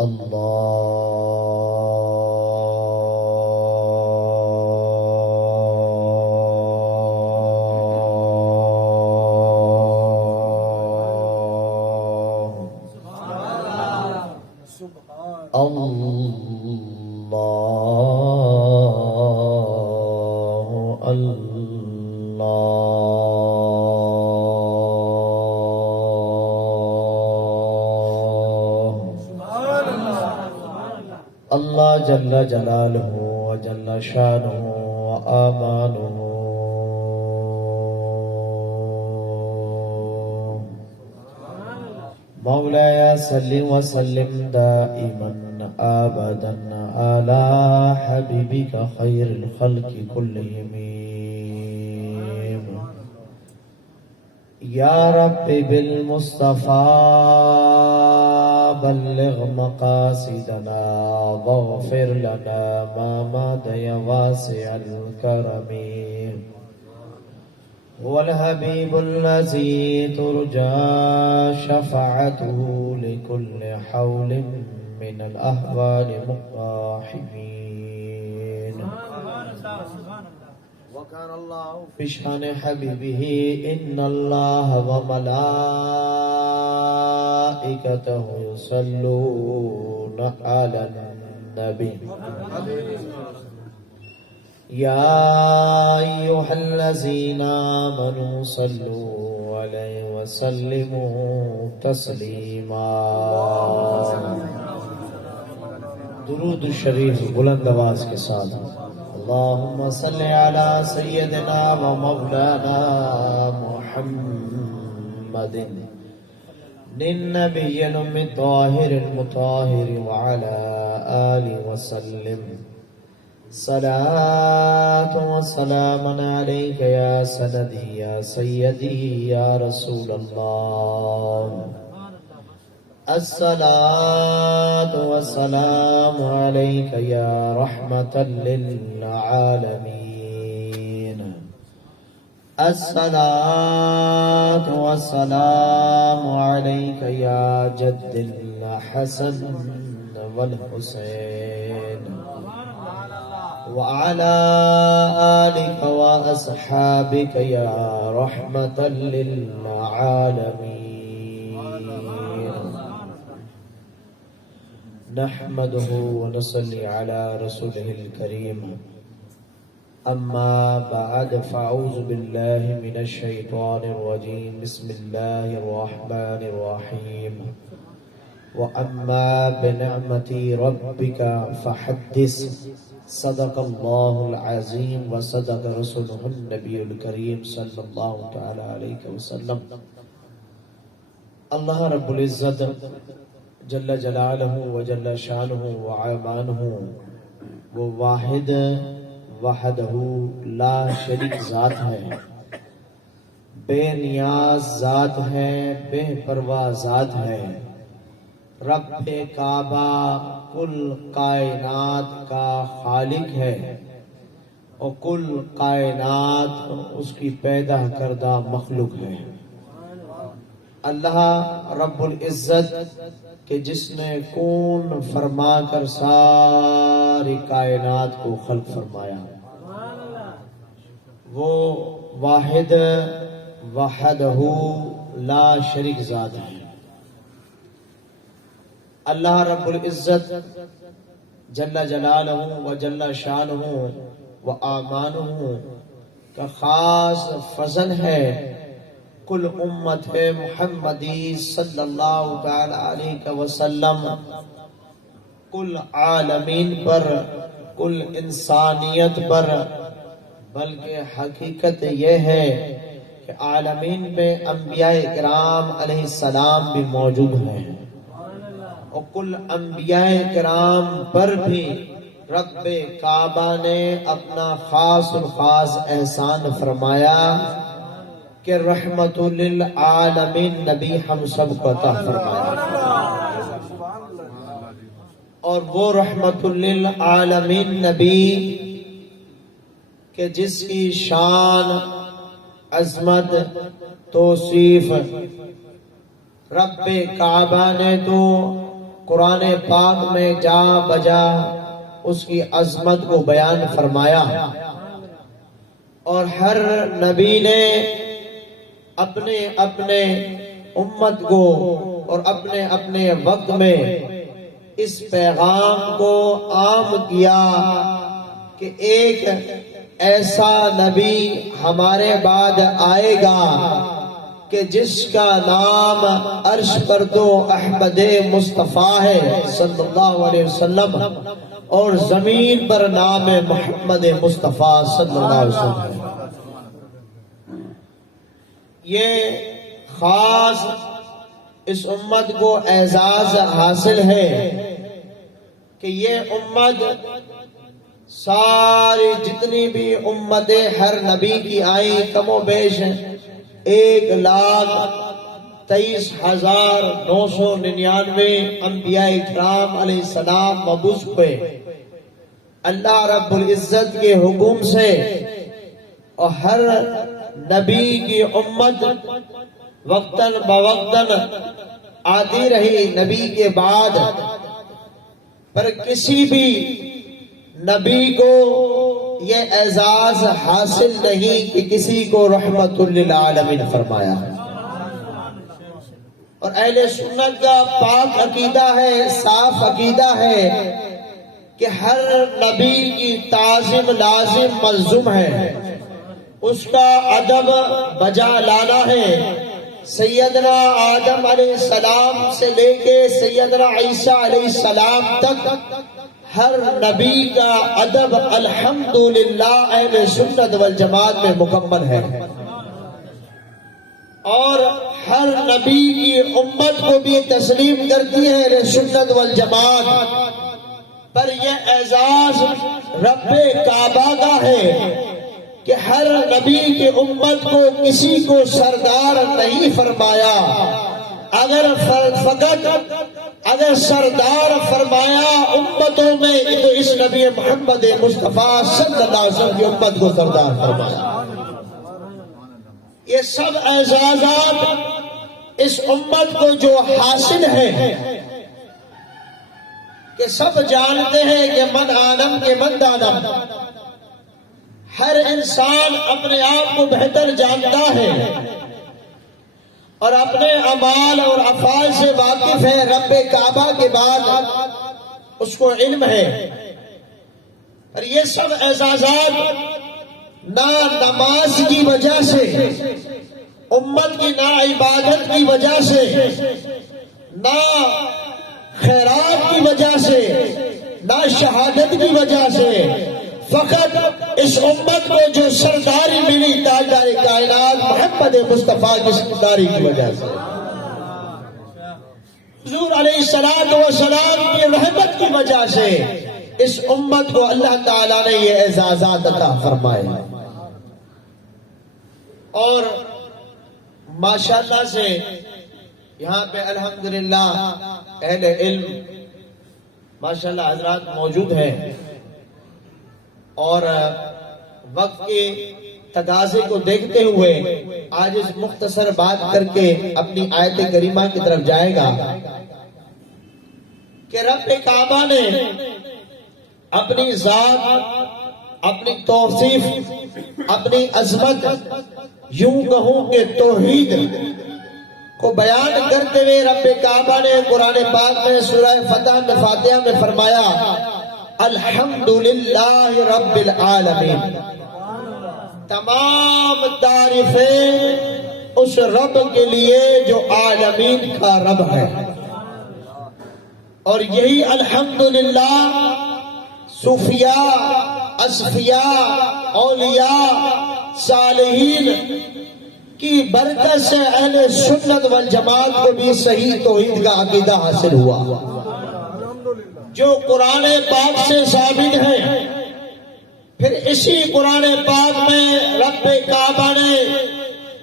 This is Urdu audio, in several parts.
اللہ جل جلالہ و جل شانہ و آمانہ مولایا صلی وسلم دائما ابدا علی حبیبک خیر الخلق کلہم یا رب بالمصطفى بلغ مقاصدنا واغفر لنا ما مات يا واسع الكرم هو الحبيب الذي ترجى شفاعته لكل حول من الأهوال مقاحمين وكان الله في شأن حبيبه إن الله وملائكته يصلون على النبي يا أيها الذين آمنوا صلوا عليه وسلموا تسليما درود الشریف بلند آواز کے ساتھ اللهم صل على سيدنا ومولانا محمد النبي الأمي الطاهر المطهر وعلى آله وسلم صلاة وسلام عليك يا سندي يا سيدي يا رسول الله الصلاة والسلام عليك يا رحمة للعالمين الصلاة والسلام عليك يا جد الحسن والحسين وعلى آلك وأصحابك يا رحمة للعالمين نحمده ونصلي على رسوله الكريم أما بعد فأعوذ بالله من الشيطان الرجيم بسم الله الرحمن الرحيم وأما بنعمة ربك فحدث صدق الله العظيم وصدق رسوله النبي الكريم صلى الله تعالى عليه وسلم اللہ رب العزت جل جلالہ و جل شانہ و عامانہ وہ واحد وحدہ لا شریک ذات ہے، بے نیاز ذات ہے، بے پرواہ ذات ہے، رب کعبہ کل کائنات کا خالق ہے اور کل کائنات اس کی پیدا کردہ مخلوق ہے۔ اللہ رب العزت کہ جس نے کون فرما کر ساری کائنات کو خلق فرمایا، وہ واحد وحدہ لا شریک ذات ہے۔ اللہ رب العزت جل جلالہ و جل شانہ و آمانہ کا خاص فضل ہے کل امت محمدی صلی اللہ تعالی علیہ وسلم، کل عالمین پر، کل انسانیت پر، بلکہ حقیقت یہ ہے کہ عالمین پہ انبیاء کرام علیہ السلام بھی موجود ہیں اور کل انبیاء کرام پر بھی رب کعبہ نے اپنا خاص الخاص احسان فرمایا کہ رحمت للعالمین نبی ہم سب کو عطا فرمایا، اور وہ رحمت للعالمین نبی کہ جس کی شان، عظمت، توصیف رب کعبہ نے تو قرآن پاک میں جا بجا اس کی عظمت کو بیان فرمایا، اور ہر نبی نے اپنے اپنے امت کو اور اپنے اپنے وقت میں اس پیغام کو عام کیا کہ ایک ایسا نبی ہمارے بعد آئے گا کہ جس کا نام عرش پر تو احمد مصطفیٰ ہے صلی اللہ علیہ وسلم، اور زمین پر نام محمد مصطفیٰ صلی اللہ علیہ وسلم۔ یہ خاص اس امت کو اعزاز حاصل ہے کہ یہ امت ساری جتنی بھی امتیں ہر نبی کی آئیں کم و بیش 1,23,999 انبیاء کرام علیہ السلام مبعوث ہوئے اللہ رب العزت کے حکم سے، اور ہر نبی کی امت وقتاً بوقتاً آتی رہی نبی کے بعد، پر کسی بھی نبی کو یہ اعزاز حاصل نہیں کہ کسی کو رحمت للعالمین فرمایا۔ اور اہل سنت کا پاک عقیدہ ہے، صاف عقیدہ ہے کہ ہر نبی کی تعظیم لازم ملزوم ہے، اس کا ادب بجا لانا ہے۔ سیدنا آدم علیہ السلام سے لے کے سیدنا عیسیٰ علیہ السلام تک ہر نبی کا ادب الحمدللہ اہل سنت والجماعت میں مکمل ہے، اور ہر نبی کی امت کو بھی تسلیم کرتی ہے اہل سنت والجماعت، پر یہ اعزاز رب کعبہ کا ہے کہ ہر نبی کی امت کو کسی کو سردار نہیں فرمایا، اگر سردار فرمایا امتوں میں تو اس نبی محمد مصطفیٰ صلی اللہ علیہ وسلم کی امت کو سردار فرمایا۔ یہ سب اعزازات اس امت کو جو حاصل ہے کہ سب جانتے ہیں کہ من آدم کے من آدم، ہر انسان اپنے آپ کو بہتر جانتا ہے اور اپنے اعمال اور افعال سے واقف ہے، رب کعبہ کے بعد اس کو علم ہے۔ اور یہ سب اعزازات نہ نماز کی وجہ سے، امت کی نہ عبادت کی وجہ سے، نہ خیرات کی وجہ سے، نہ شہادت کی وجہ سے، فقط اس امت کو جو سرداری ملی تاجدار کائنات محمد مصطفیٰ کی سرداری کی وجہ سے، حضور علیہ السلام کی رحمت کی وجہ سے اس امت کو اللہ تعالیٰ نے یہ اعزازات عطا فرمائے۔ اور ماشاءاللہ سے یہاں پہ الحمدللہ اہل علم ماشاءاللہ حضرات موجود ہیں، اور وقت کے تقاضے کو دیکھتے ہوئے آج اس مختصر بات کر کے اپنی آیت کریمہ کی طرف جائے گا کہ رب کعبہ نے اپنی ذات، اپنی توصیف، اپنی عظمت، یوں کہوں کہ توحید کو بیان کرتے ہوئے رب کعبہ نے قرآن پاک میں سورہ فاتحہ میں فرمایا الحمدللہ رب العالمین، تمام تعریفیں اس رب کے لیے جو عالمین کا رب ہے۔ اور یہی الحمدللہ صوفیاء، اصفیاء، اولیاء، صالحین کی برکت سے اہل سنت والجماعت کو بھی صحیح توحید کا عقیدہ حاصل ہوا، جو قرآن پاک سے ثابت ہے۔ پھر اسی قرآن پاک میں رب کعبہ نے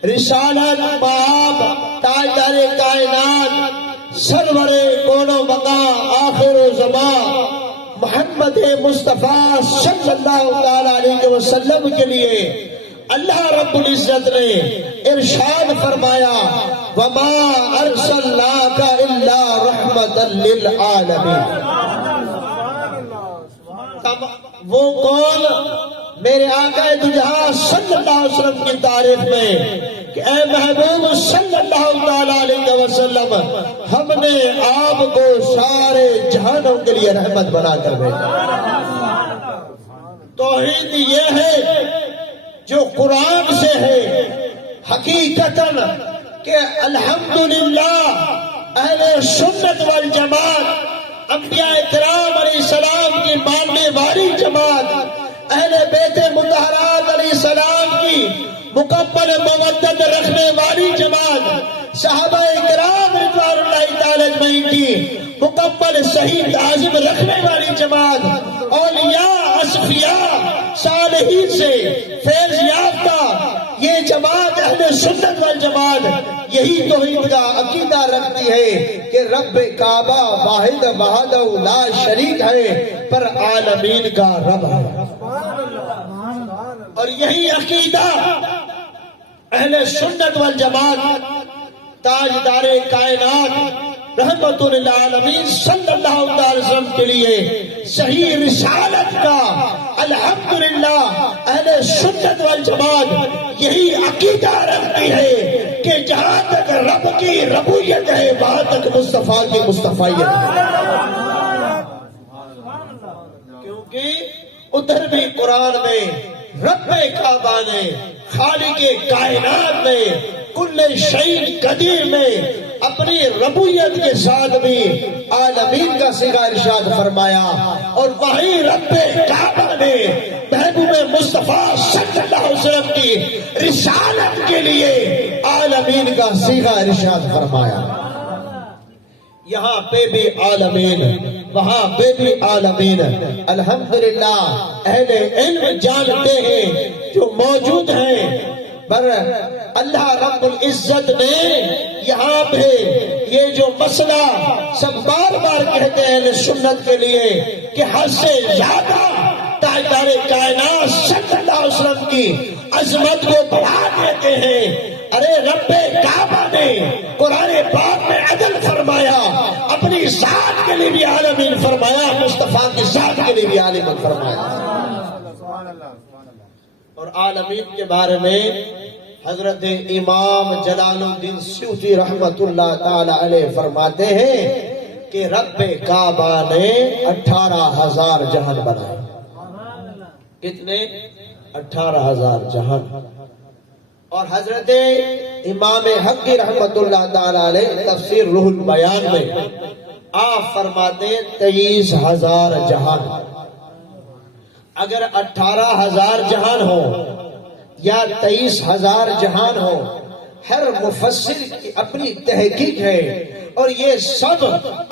رسالت، باب، تاجدار کائنات، سرور کون و بقا، آخر و زمان محمد مصطفیٰ صلی اللہ علیہ وسلم کے لیے اللہ رب العزت نے ارشاد فرمایا وَمَا أَرْسَلْنَاكَ إِلَّا رَحْمَةً رحمت للعالمین۔ وہ قول میرے آقا دو جہاں صلی اللہ علیہ وسلم کی تعریف میں کہ اے محبوب صلی اللہ علیہ وسلم، ہم نے آپ کو سارے جہانوں کے لیے رحمت بنا کر بھیجا۔ توحید یہ ہے جو قرآن سے ہے حقیقتاً کہ الحمدللہ اہل سنت والجماعت، انبیاء کرام علیہ السلام کی ماننے والی جماعت، اہل بیت مطہرات علیہ السلام کی مکمل مودت رکھنے والی جماعت، صحابہ کرام رضوان اللہ تعالی اجمعین کی مکمل صحیح تعظیم رکھنے والی جماعت، اولیاء اصفیاء صالحین سے فیض یافتہ یہ جماعت اہل سنت والجماعت یہی توحید کا عقیدہ رکھتی ہے کہ رب کعبہ واحد وحدہ لا شریک ہے، پر عالمین کا رب ہے۔ اور یہی عقیدہ اہل سنت والجماعت تاجدار کائنات رحمت للعالمین صلی اللہ علیہ وسلم کے لیے صحیح رسالت کا الحمدللہ اہل سنت والجماعت یہی عقیدہ رکھتی ہے کہ جہاں تک رب کی ربوبیت ہے وہاں تک مصطفیٰ کی مصطفیت ہے، کیونکہ ادھر بھی قرآن میں رب کعبہ نے خالق کائنات نے کل شیء قدیر میں اپنی ربوبیت کے ساتھ بھی عالمین کا صیغہ ارشاد فرمایا، اور وہی رب کعبہ نے محبوب مصطفیٰ صلی اللہ علیہ وسلم کی رسالت کے لیے عالمین کا صیغہ ارشاد فرمایا۔ یہاں پہ بھی عالمین، وہاں پہ بھی عالمین۔ الحمدللہ اہل علم جانتے ہیں جو موجود ہیں، پر اللہ رب العزت نے یہاں پہ یہ جو مسئلہ سب بار بار کہتے ہیں اہل سنت کے لیے کہ حد سے زیادہ تاجدار کائنات صلی اللہ علیہ وسلم کی عظمت کو بڑھا دیتے ہیں۔ ارے رب کعبہ نے قرآن پاک میں عدل فرمایا، اپنی ذات کے لیے بھی عالمین فرمایا، مصطفیٰ کی ذات کے لیے بھی عالمین فرمایا۔ اور عالمین کے بارے میں حضرت امام جلال الدین سیوطی رحمت اللہ تعالی علیہ فرماتے ہیں کہ رب کعبہ نے 18,000 جہان بنائے۔ کتنے؟ 18,000 جہان۔ اور حضرت امام حقی رحمت اللہ تعالی علیہ تفسیر روح البیان میں آپ فرماتے 23,000 جہان۔ اگر 18,000 جہان ہو یا 23,000 جہان ہو، ہر مفسر کی اپنی تحقیق ہے، اور یہ سب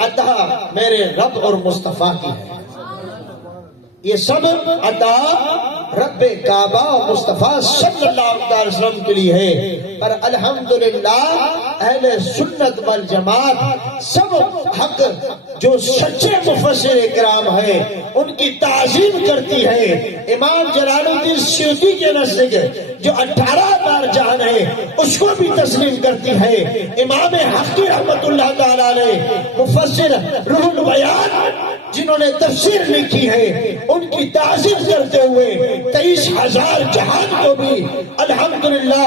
عطا میرے رب اور مصطفیٰ کی ہے۔ یہ سب عطا رب کعبہ اور مصطفیٰ صلی اللہ علیہ وسلم کے لیے ہے، پر الحمدللہ اہل سنت والجماعت سب حق جو سچے مفسر کرام ہیں ان کی تعظیم کرتی ہے۔ امام جلال الدین سیوطی کے نزدیک جو 18,000 جہان ہے اس کو بھی تسلیم کرتی ہے۔ امام حقی رحمت اللہ تعالی علیہ مفسر روح البیان جنہوں نے تفسیر لکھی ہے ان کی تعظیم کرتے ہوئے 23,000 جہان کو بھی الحمدللہ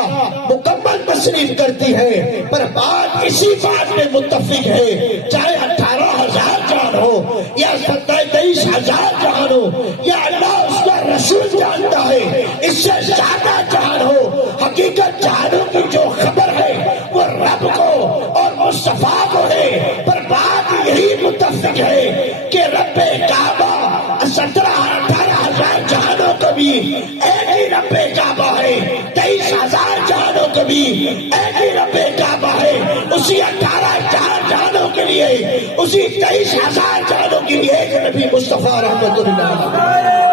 مکمل تسلیم کرتی ہے، پر بات اسی بات میں متفق ہے، چاہے 18,000 جہان ہو یا 23,000 جہان ہو یا اللہ اس کا رسول جانتا ہے اس سے زیادہ جہان ہو، حقیقت جہانوں کی جو خبر ہے وہ رب کو اور مصطفیٰ کو ہے، پر بات یہی متفق ہے کہ رب کعبہ 17,000-18,000 جہانوں کو بھی ایک ہی رب کعبہ ہے، 23,000 جہانوں کو بھی ایک ہی رب کعبہ ہے، اسی 18,000 جہانوں کے لیے اسی 23,000 جہانوں کے لیے ایک نبی مصطفیٰ رحمت اللہ علیہ۔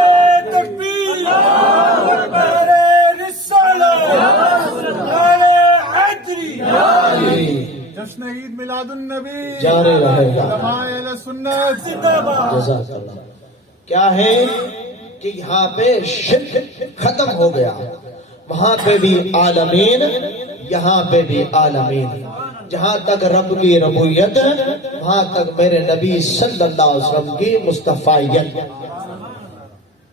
جشن عید میلاد النبی جاری رہے گا۔ اہل سنت زندہ باد۔ جزاک اللہ۔ کیا ہے کہ یہاں پہ شرک ختم ہو گیا، وہاں پہ بھی عالمین، یہاں پہ بھی عالمین۔ جہاں تک رب کی ربوبیت وہاں تک میرے نبی صلی اللہ علیہ وسلم کی مصطفیت.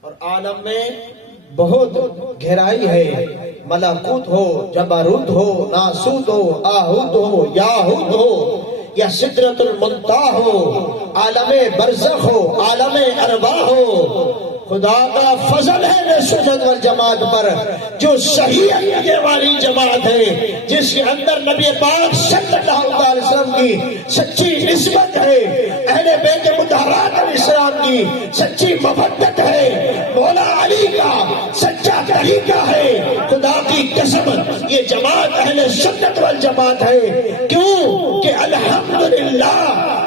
اور عالم میں بہت گہرائی ہے. ملکوت ہو، جبروت ہو، ناسوت ہو، آہوت ہو، یاہوت ہو، یا سدرۃ المنتہا ہو، عالم برزخ ہو، عالم ارواح ہو. خدا کا فضل ہے میں سنت والجماعت پر، جو صحیح عقیدے والی جماعت ہے، جس کے اندر نبی پاک صلی اللہ علیہ وسلم کی سچی نسبت ہے، اہل بیت مطہرات علیہ السلام کی سچی محبت ہے، مولا علی کا سچا طریقہ ہے. خدا کی قسم یہ جماعت اہل سنت والجماعت ہے. کیوں کہ الحمدللہ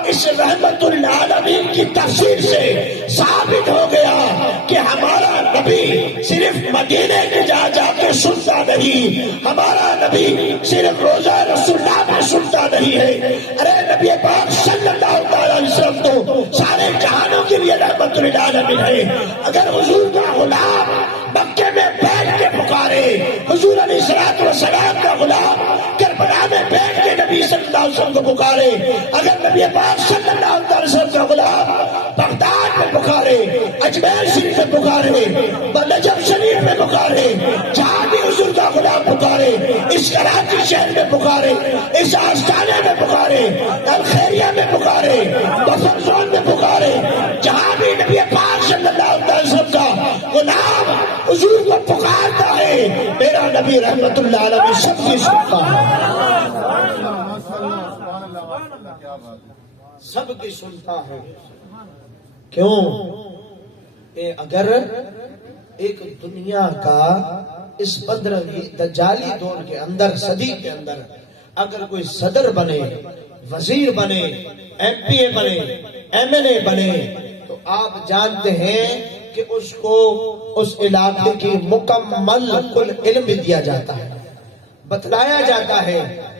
اس رحمت للعالمین کی تفسیر سے ثابت ہو گیا کہ ہمارا نبی صرف مدینے کے جا کے سنتا نہیں، ہمارا نبی صرف روزہ رسول اللہ میں سنتا نہیں ہے. ارے نبی پاک صلی اللہ علیہ وسلم تو سارے جہانوں کے لیے رحمت للعالمین ہے. اگر حضور کا غلام مکے میں بیٹھ کے پکارے، حضور علیہ الصلوۃ والسلام کا غلام کربلا میں بیٹھ کے نبی صلی اللہ علیہ وسلم کو پکارے، اگر نبی پاک صلی اللہ علیہ وسلم کا غلام بغداد میں پکارے، اجمیر شریف میں پکارے، نجف شریف میں پکارے، جہاں بھی حضور کا غلام پکارے، اس کراچی شہر میں پکارے، اس آستانے میں پکارے، الخیریہ میں پکارے، بفر زون میں پکارے، جہاں بھی نبی پاک صلی اللہ علیہ وسلم کا غلام حضور کو پکارتا ہے، میرا نبی رحمت اللہ علیہ سب کی سنتا ہے، سب کی سنتا ہے. کیوں کہ اگر ایک دنیا کا اس 15ویں دجالی دور کے اندر، صدی کے اندر اگر کوئی صدر بنے، وزیر بنے، ایم پی اے بنے، ایم ایل اے بنے، تو آپ جانتے ہیں کہ اس کو اس علاقے کی مکمل کل علم دیا جاتا ہے، بتلایا جاتا ہے.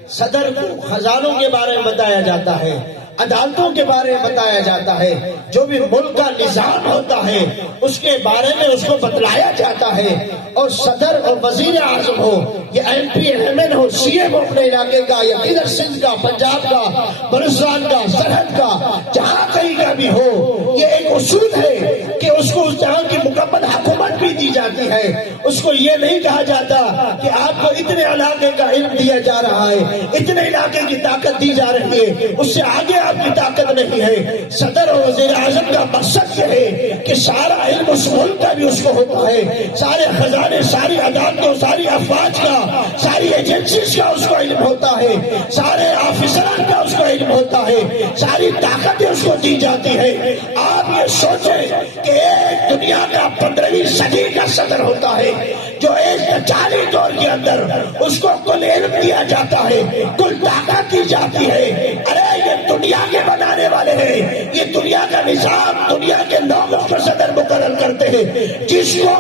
صدر کو خزانوں کے بارے میں بتایا جاتا ہے، عدالتوں کے بارے میں بتایا جاتا ہے، جو بھی ملک کا نظام ہوتا ہے اس کے بارے میں اس کو بتلایا جاتا ہے. اور صدر اور وزیر اعظم ہو، یا ایم پی ایم ایل ہو، سی ایم ہو اپنے علاقے کا، یا ادھر سندھ کا، پنجاب کا، بلوچستان کا، سرحد کا، جہاں کہیں کا بھی ہو، یہ ایک اصول ہے کہ اس کو اس جہاں کی مکمل حکومت بھی دی جاتی ہے. اس کو یہ نہیں کہا جاتا کہ آپ کو اتنے علاقے کا علم دیا جا رہا ہے، اتنے علاقے کی طاقت دی جا رہی ہے، اس سے آگے آپ کی طاقت نہیں ہے. صدر اور وزیر اعظم کا مقصد یہ ہے کہ سارا علم اس ملک کا بھی اس کو ہوتا ہے، سارے خزانے، ساری عدالتوں، ساری افواج کا، ساری ایجنسیز کا اس کو علم ہوتا ہے، سارے آفیسران کا اس کو علم ہوتا ہے، ساری طاقتیں اس کو دی جاتی ہے. آپ یہ سوچیں کہ ایک دنیا کا 15ویں صدی کا صدر ہوتا ہے جو ایک دجالی دور کے اندر اس کو کل علم دیا جاتا ہے، کل طاقت دی جاتی ہے. ارے یہ دنیا کے بنانے والے ہیں، یہ دنیا کا نظام، دنیا کے لوگ اس کو صدر مقرر کرتے ہیں، جس کو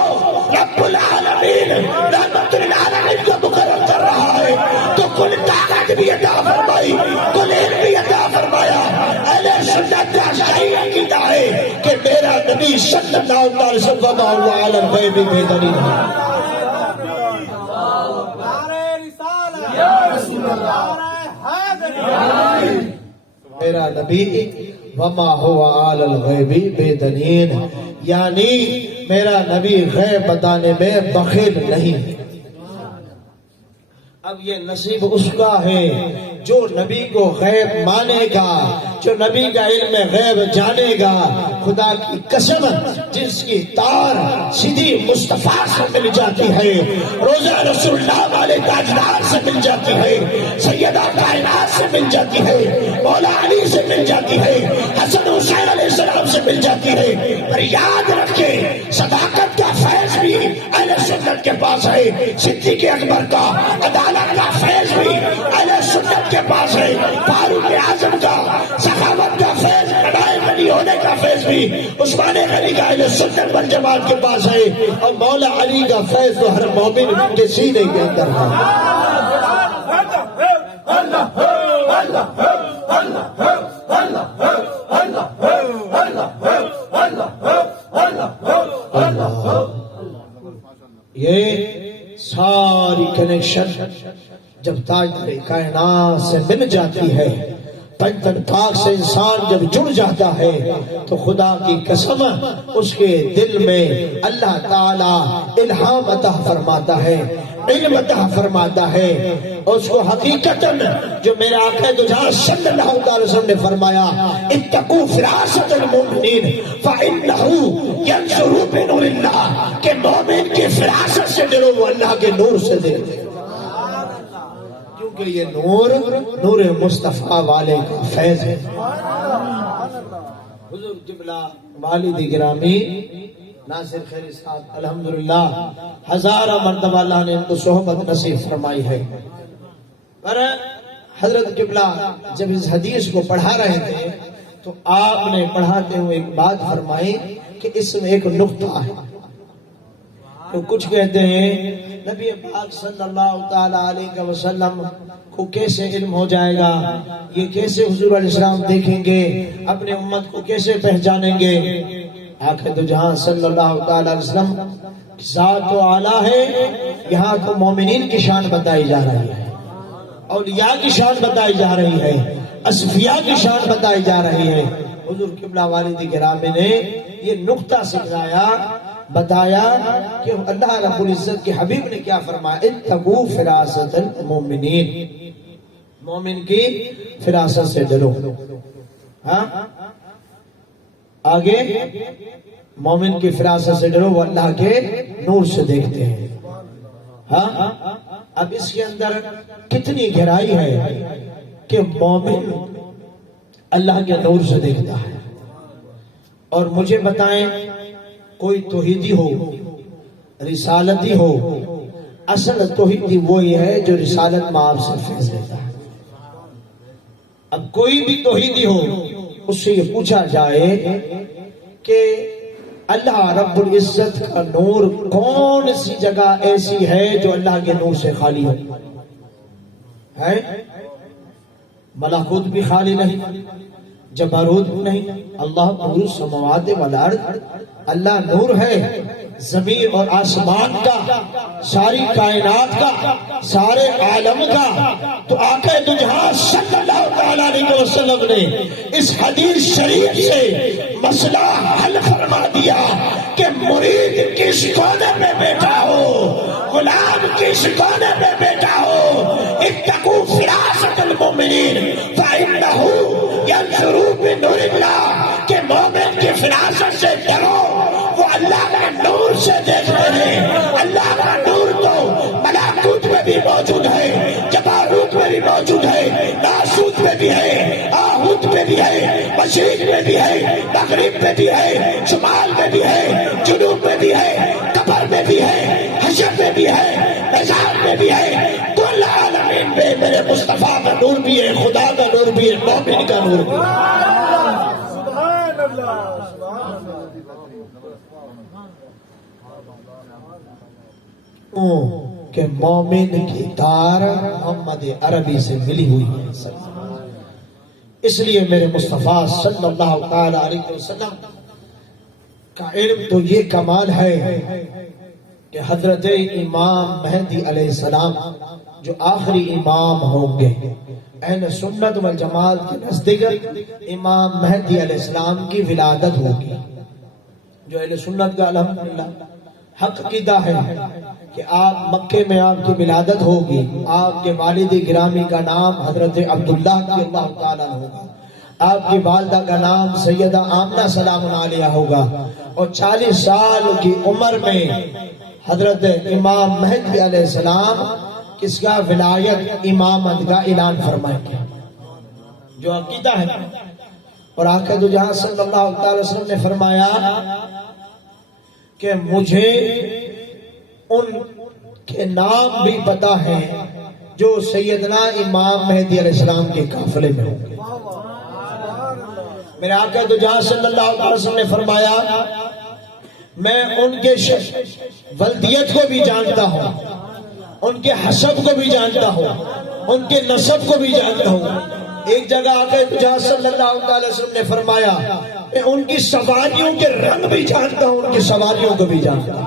رب العالمین رحمت للعالمین کو مقرر کر رہا ہے. تو کل طاقت بھی عطا فرمائی، کل علم بھی عطا فرمایا. اہل سنت کا صحیح عقیدہ ہے کہ میرا نبی صلی اللہ علیہ وسلم عالم غیب بے دلیل ہے. میرا نبی وما هو علی الغیب بے دلیل، یعنی میرا نبی غیب بتانے میں بخیل نہیں. اب یہ نصیب اس کا ہے جو نبی کو غیب مانے گا، جو نبی کا علم غیب جانے گا. خدا کی قسم جس کی تار سیدھی مصطفیٰ سے مل جاتی ہے، روزہ رسول اللہ والے تاجدار سے مل جاتی ہے، سیدہ کائنات سے مل جاتی ہے، مولا علی سے مل جاتی ہے، حسن حسین علیہ السلام سے مل جاتی ہے. پر یاد رکھے صداقت کا فیض بھی اہل سنت کے پاس ہے، صدیق اکبر کا عدالت کا فیض بھی اہل سنت کے پاس ہے، فاروق اعظم کا سخاوت کا فیض، بڑائے غنی ہونے کا فیض بھی عثمان غنی کا اہل سنت والجماعت کے پاس ہے، اور مولا علی کا فیض تو ہر مومن کے سینے کے اندر ہے. یہ ساری کنیکشن جب تاجدار کائنات سے مل جاتی ہے، پنجتن پاک سے انسان جب جڑ جاتا ہے تو خدا کی قسم اس کے دل میں اللہ تعالیٰ الہام عطا فرماتا ہے، علم عطا فرماتا ہے، اور اس کو حقیقتاً جو میرے آقا دو جہاں صلی اللہ علیہ وسلم نے فرمایا اتقوا فراست المؤمنین فإنہ ینظر بنور اللہ، کہ مومن کی فراست سے ڈرو، وہ اللہ کے نور سے دیکھتے ہیں، کہ یہ نور مصطفیٰ والے کا فیض ہے۔ حضور قبلہ والد گرامی ناصر خیری صاحب الحمدللہ ہزارہ مرتبہ اللہ نے ان کو صحبت نصیب فرمائی ہے، پر حضرت قبلہ جب اس حدیث کو پڑھا رہے تھے تو آپ نے پڑھاتے ہوئے ایک بات فرمائی کہ اس میں ایک نقطہ ہے۔ تو کچھ کہتے ہیں نبی پاک صلی اللہ تعالی علیہ وسلم کو کیسے علم ہو جائے گا، یہ کیسے حضور علیہ السلام دیکھیں گے، اپنے امت کو کیسے پہچانیں گے؟ آقا دو جہاں صلی اللہ تعالی علیہ وسلم ذات تو اعلیٰ ہے، یہاں تو مومنین کی شان بتائی جا رہی ہے، اولیاء کی شان بتائی جا رہی ہے، اصفیاء کی شان بتائی جا رہی ہے۔ حضور قبلہ والد گرامی نے یہ نقطہ سکھلایا، بتایا کہ اللہ رب العزت کے حبیب نے کیا فرمایا، اتقوا فراست المؤمنین، مومن کی فراست سے ڈرو۔ ہاں آگے مومن کی فراست سے ڈرو، وہ اللہ کے نور سے دیکھتے ہیں۔ ہاں اب اس کے اندر کتنی گہرائی ہے کہ مومن اللہ کے نور سے دیکھتا ہے۔ اور مجھے بتائیں کوئی توحیدی ہو، رسالتی ہو، اصل توحیدی وہی ہے جو رسالت میں آپ سے فیض لیتا ہے۔ اب کوئی بھی توحیدی ہو اس سے یہ پوچھا جائے کہ اللہ رب العزت کا نور کون سی جگہ ایسی ہے جو اللہ کے نور سے خالی ہے؟ ملکوت بھی خالی نہیں، جبروت بھی نہیں، اللہ نور السماوات والارض، اللہ نور ہے زمین اور آسمان کا، ساری کائنات کا، سارے عالم کا۔ تو آقا دو جہاں صلی اللہ علیہ وسلم نے اس حدیث شریف سے مسئلہ حل فرما دیا کہ مرید کس کونے میں بیٹھا ہو، غلام کس کونے میں بیٹھا ہو، اتقوا فراست المؤمنین فإنہ ینظر بنور اللہ، کہ مومن کی فراست سے ڈرو، وہ اللہ کا نور سے دیکھتے ہیں۔ اللہ کا نور تو ملکوت میں بھی موجود ہے، جبروت میں بھی موجود ہے، ناسوت میں بھی ہے، آہوت میں بھی ہے، مشرق میں بھی ہے، مغرب میں بھی ہے، شمال میں بھی ہے، جنوب میں بھی ہے، قبر میں بھی ہے، حشر میں بھی ہے، مزار میں بھی ہے، کل عالمین میں میرے مصطفیٰ کا نور بھی ہے، خدا کا نور بھی ہے، مومن کا نور بھی ہے۔ سبحان اللہ، سبحان اللہ۔ کہ مومن کی تار محمد عربی سے ملی ہوئی ہے، اس لیے میرے مصطفیٰ صلی اللہ تعالی علیہ وسلم کا علم تو یہ کمال ہے کہ حضرت امام مہدی علیہ السلام جو آخری امام ہوں گے، اہل سنت والجماعت کے نزدیک امام مہدی علیہ السلام کی ولادت ہوگی، جو اہل سنت کا الحمدللہ حق عقیدہ ہے کہ آپ مکے میں آپ کی ولادت ہوگی، آپ کے والد گرامی کا نام حضرت عبداللہ رضی اللہ تعالیٰ ہوگا، آپ کی والدہ کا نام سیدہ آمنہ سلام علیہا ہوگا، اور 40 سال کی عمر میں حضرت امام مہدی علیہ السلام کس کا ولایت امامت کا اعلان فرمائیں گے، جو عقیدہ ہے۔ اور آقا دو جہاں صلی اللہ علیہ وسلم نے فرمایا کہ مجھے ان کے نام بھی پتا ہے جو سیدنا امام مہدی علیہ السلام کے قافلے میں ہوں گے۔ میرے آقا دو جہاں صلی اللہ علیہ وسلم نے فرمایا میں ان کے ولدیت کو بھی جانتا ہوں، ان کے حسب کو بھی جانتا ہوں، ان کے نسب کو بھی جانتا ہوں۔ ایک جگہ آقا دو جہاں صلی اللہ علیہ وسلم نے فرمایا میں ان کی سواریوں کے رنگ بھی جانتا ہوں، ان کی سواریوں کو بھی جانتا ہوں۔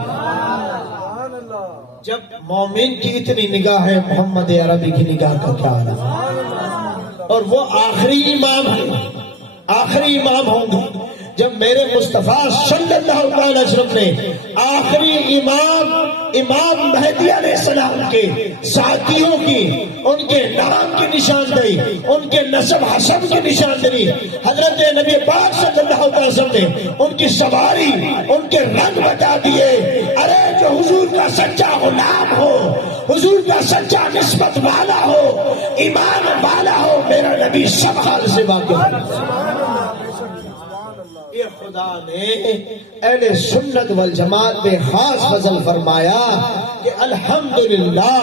جب مومن کی اتنی نگاہ ہے، محمد عربی کی نگاہ کا کیا عالم ہے؟ اور وہ آخری امام ہے، آخری امام ہوں گے جب میرے مصطفیٰ صلی اللہ علیہ وسلم نے آخری امام مہدی علیہ السلام کے ساتھیوں کی، ان کے نام کی نشاندہی، ان کے نسب حسب کی نشاندہی حضرت نبی پاک صلی اللہ علیہ وسلم نے ان کی سواری، ان کے رنگ بتا دیے۔ ارے جو حضور کا سچا غلام ہو، حضور کا سچا نسبت والا ہو، ایمان والا ہو، میرا نبی سب حال سے واقف ہے۔ یہ خدا نے اہل سنت والجماعت پہ خاص فضل فرمایا کہ الحمدللہ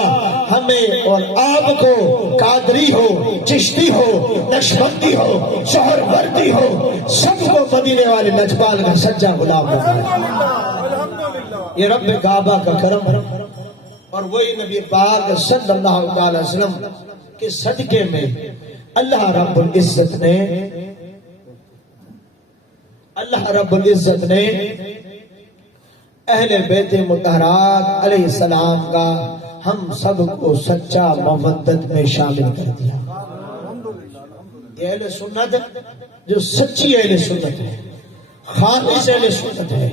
ہمیں اور آپ کو قادری ہو، چشتی ہو، نقشبندی ہو، سہروردی ہو، سب کو مدینے والے لجپال کا سچا غلام بنایا۔ یہ رب کعبہ کا کرم ہے، اور وہی نبی پاک صلی اللہ علیہ وسلم کے صدقے میں اللہ رب العزت نے اہل بیت مطہرات علیہ السلام کا ہم سب کو سچا مودت میں شامل کر دیا۔ یہ اہل سنت جو سچی اہل سنت ہے، خالص اہل سنت ہے،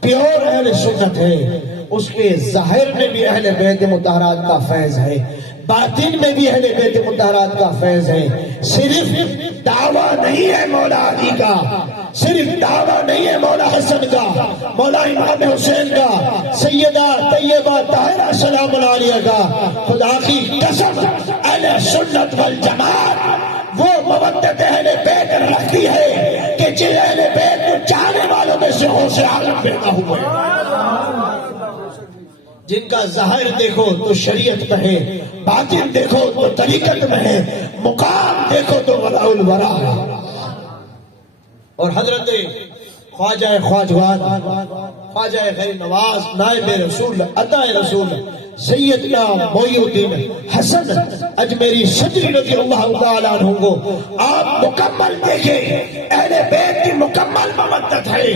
پیور اہل سنت ہے، اس کے ظاہر میں بھی اہل بیت مطہرات کا فیض ہے، باطن میں بھی اہل بیت مطہرات کا فیض ہے۔ صرف دعویٰ نہیں ہے مولا علی کا، صرف دعویٰ نہیں ہے مولا حسن کا، مولا امام حسین کا، سیدہ طیبہ طاہرہ سلام علیہ کا۔ خدا کی قسم اہل سنت والجماعت وہ مودت اہل بیت رکھتی ہے کہ جن اہل بیت کو چاہنے والوں میں سے غوث عالم پیدا ہوئے، جن کا ظاہر دیکھو تو شریعت میں ہے، باطن دیکھو تو طریقت میں ہے، مقام دیکھو تو ولاء الورا ہے۔ اور حضرت خواجہ خواجوان، خواجہ غیر نواز، نائب رسول، عطا رسول سیدنا معی الدین حسن اجمیری صدری رضی اللہ تعالیٰ عنہ کو آپ مکمل دیکھیں، اہل بیت کی مکمل مودت ہے۔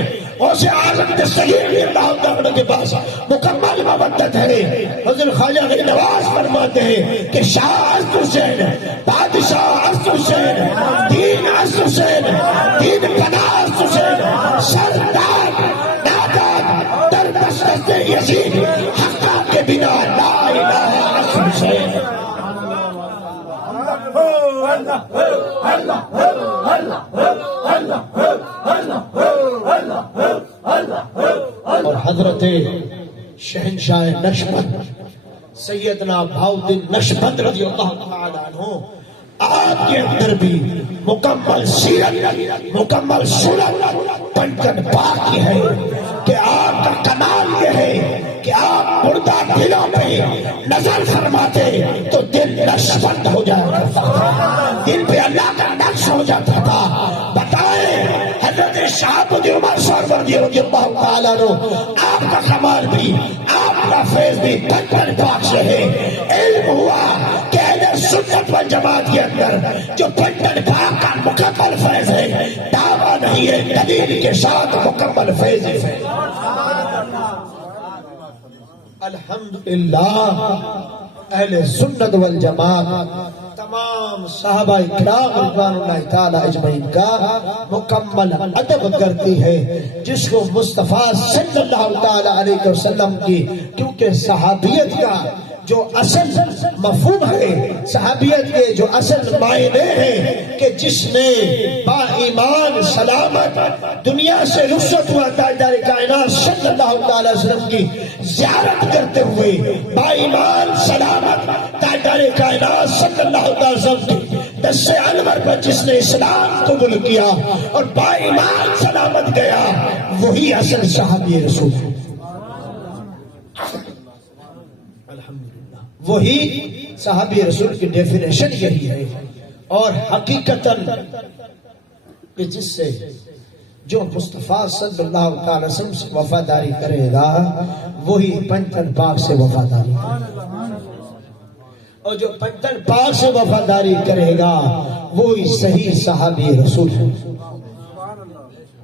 غوث اعظم دستگیر رضی اللہ تعالیٰ کے پاس مکمل مودت ہے۔ حضرت خواجہ غیر نواز فرماتے ہیں کہ شاہ عزت حسین، بادشاہ عزت حسین، دین عزت حسین، دین پناہ عزت حسین، سردار نادان در دسترس یزید، حقا کے بنا لا الہ عزت حسین۔ اور حضرت شہنشاہ نقشبند سیدنا بہاؤالدین نقشبند رضی اللہ تعالیٰ عنہ، آپ کے اندر بھی مکمل سیرت، مکمل سنت پنجن پاک کی ہے کہ آپ کا کمال یہ ہے کہ آپ مردہ دلوں پہ نظر فرماتے تو دل نقشبند ہو جاتا تھا، دل پہ اللہ کا نقش ہو جاتا تھا۔ بتائیں حضرت شہاب الدین عمر سہروردی رضی اللہ تعالیٰ عنہ، آپ کا کمال بھی، آپ کا فیض بھی پنجن پاک سے ہے۔ علم ہوا کہ اہل سنت والجماعت کے اندر جو پنجن پاک کا مکمل فیض ہے، دعویٰ نہیں ہے، دلیل کے ساتھ مکمل فیض ہے۔ الحمدللہ اہل سنت والجماعت تمام صحابہ کرام رضوان اللہ تعالی اجمعین کا مکمل ادب کرتی ہے، جس کو مصطفیٰ صلی اللہ تعالی علیہ وسلم کی، کیونکہ صحابیت کا جو اصل مفہوم ہے، صحابیت کے جو اصل معنی ہیں کہ جس نے با ایمان سلامت دنیا سے رخصت ہوا تاجدار کائنات صلی اللہ تعالی وسلم کی زیارت کرتے ہوئے، با ایمان سلامت تاجدار کائنات صلی اللہ تعالی وسلم کی دس انور پر جس نے اسلام قبول کیا اور با ایمان سلامت گیا، وہی اصل صحابی رسول ہے۔ وہی صحابی رسول کی ڈیفینیشن یہی ہے۔ اور حقیقتاً کہ جس سے جو مصطفیٰ صلی اللہ تعالی وسلم سے وفاداری کرے گا وہی پنجن پاک سے وفاداری کرے گا، اور جو پنجن پاک سے وفاداری کرے گا وہی صحیح صحابی رسول ہے،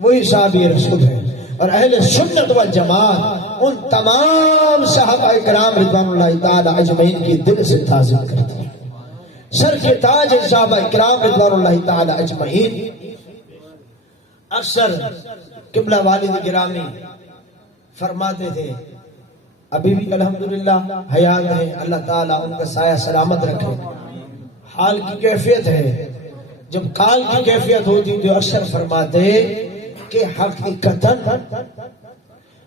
وہی صحابی رسول ہے۔ اور اہل سنت والجماعت ان تمام صحابہ کرام رضوان اللہ تعالی اجمعین کی دل سے تعظیم کرتے ہیں. سر کے تاج صحابہ کرام رضوان اللہ تعالی اجمعین. اکثر قبلہ والد گرامی فرماتے تھے، ابھی بھی الحمدللہ حیات ہے، اللہ تعالیٰ ان کا سایہ سلامت رکھے. حال کی کیفیت ہے، جب کال کی کیفیت ہوتی تو اکثر فرماتے کہ حقیقتاً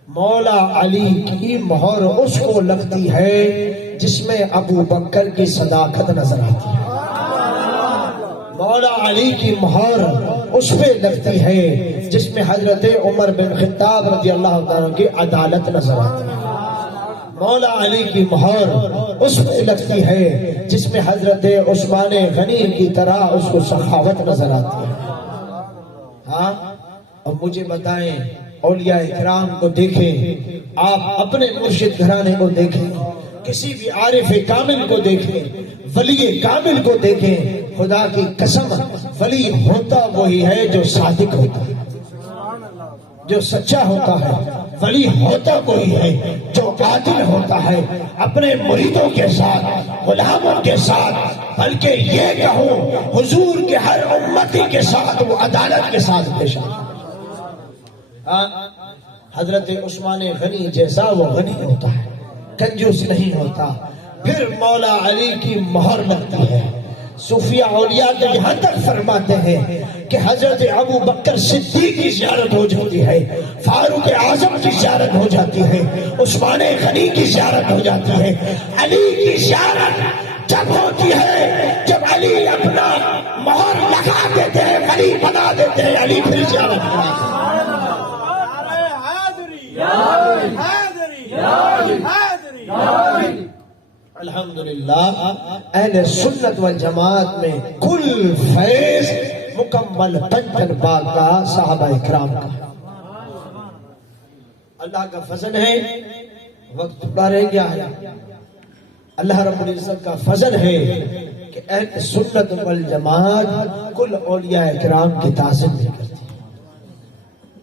مولا علی کی مہر اس کو لگتی ہے جس میں ابو بکر کی صداقت نظر آتی ہے. مولا علی کی مہر اس پہ لگتی ہے جس میں حضرت عمر بن خطاب رضی اللہ تعالیٰ کی عدالت نظر آتی ہے. مولا علی کی مہر اس پہ لگتی ہے جس میں حضرت عثمان غنی کی طرح اس کو سخاوت نظر آتی ہے. ہاں، اور مجھے بتائیں، اولیاء کرام کو دیکھیں، آپ اپنے مرشد گھرانے کو دیکھیں، کسی بھی عارف کامل کو دیکھیں، ولی کامل کو دیکھیں، خدا کی قسم ولی ہوتا وہی ہے جو صادق ہوتا ہے، جو سچا ہوتا ہے. ولی ہوتا کوئی ہے جو عادل ہوتا ہے، اپنے مریدوں کے ساتھ، غلاموں کے ساتھ، بلکہ یہ کہوں حضور کے ہر امتی کے ساتھ وہ عدالت کے ساتھ پیش آتا. حضرت عثمان غنی جیسا وہ غنی ہوتا ہے، کنجوس نہیں ہوتا. پھر مولا علی کی مہر لگتی ہے. صوفیہ اولیاء تو یہاں تک فرماتے ہیں کہ حضرت ابو بکر صدیق کی زیارت ہو جاتی ہے، فاروق اعظم کی زیارت ہو جاتی ہے، عثمان غنی کی زیارت ہو جاتی ہے. علی کی زیارت جب ہوتی ہے جب علی اپنا مہر لگا دیتے ہیں، ولی بنا دیتے ہیں، علی پھر زیارت کراتے ہیں. الحمدللہ اہل سنت والجماعت میں کل فیض مکمل پنجن باغ کا صحابہ اکرام کا. اللہ کا فضل ہے، وقت تھوڑا رہ گیا ہے. اللہ رب العزت کا فضل ہے کہ اہل سنت والجماعت کل اولیاء اکرام کی تعظیم بھی کرتی ہے.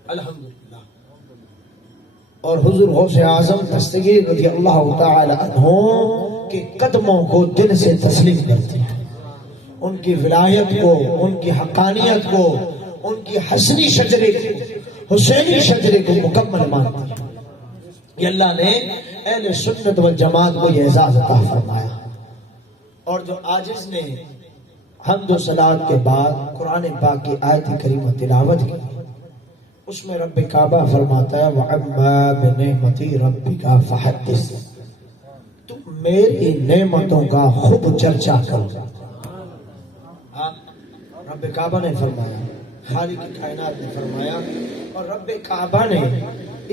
الحمدللہ. اور حضور غوث اعظم دستگیر رضی اللہ تعالی عنہ کے قدموں کو دل سے تسلیم کرتے ہیں، ان کی ولایت کو، ان کی حقانیت کو، ان کی حسنی شجرے کو، حسینی شجرے کو مکمل مانتے ہیں. یہ اللہ نے اہل سنت والجماعت کو یہ اعزاز عطا فرمایا. اور جو عاجز نے حمد و صلات کے بعد قرآن پاک کی آیت کریمہ تلاوت کی، اس میں رب کعبہ فرماتا ہے وَعَمَّا بِنِعْمَتِ رَبِّكَ فَحَدِّثْ، تم میری نعمتوں کا خوب چرچا کرو. رب کعبہ نے فرمایا، خالق کائنات نے فرمایا. اور رب کعبہ نے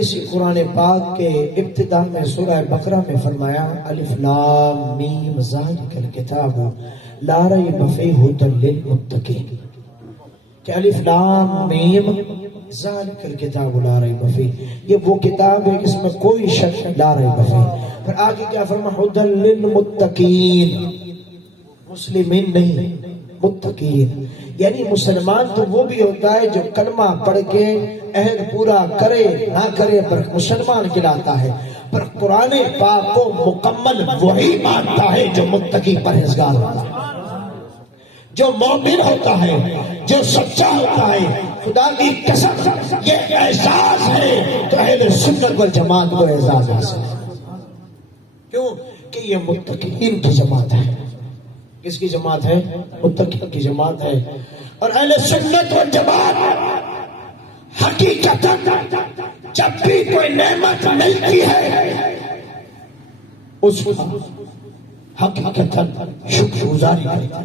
اسی قرآن پاک کے ابتدا میں سورہ بقرہ میں فرمایا الف لام میم ذالک الکتاب لا ریب فیہ ھدی للمتقین، کہ الف لام میم ذالک الکتاب لا ریب فیہ، یہ وہ کتاب ہے جس میں کوئی شک لا ریب فیہ. پھر آگے کیا فرمایا ھدی للمتقین، مسلمین نہیں، متقین. یعنی مسلمان تو وہ بھی ہوتا ہے جو کلمہ پڑھ کے عہد پورا کرے نہ کرے پر مسلمان کہلاتا ہے، پر قرآن پاک کو مکمل وہی مانتا ہے جو متقی پرہیزگار ہوتا ہے، جو مومن ہوتا ہے، جو سچا ہوتا ہے. خدا کی قسم یہ احساس ہے تو اہل سنت والجماعت کو اعزاز حاصل ہے. کیوں کہ یہ متقین کی جماعت ہے. کس کی جماعت ہے؟ متقین کی جماعت ہے. اور اہل سنت والجماعت حقیقت جب بھی کوئی نعمت ملتی ہے اس کا حقیقت شکر گزاری کرتی ہے،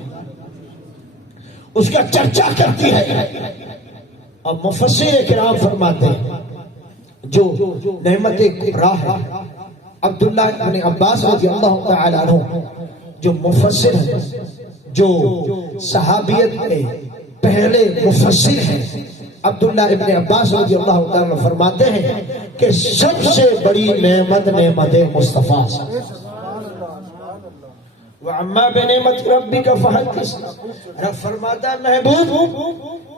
اس کا چرچا کرتی ہے. اور مفسر کرام فرماتے ہیں جو نعمت کبریٰ ہے، عبداللہ ابن عباس رضی اللہ تعالی عنہ جو مفسر ہیں، جو صحابیت میں پہلے مفسر ہیں، عبداللہ ابن عباس رضی اللہ تعالی عنہ فرماتے ہیں کہ سب سے بڑی نعمت نعمت مصطفیٰ وَعَمَّا بِنِعْمَةِ رَبِّكَ فَحَدِّثْ۔ رب فرماتا ہے محبوب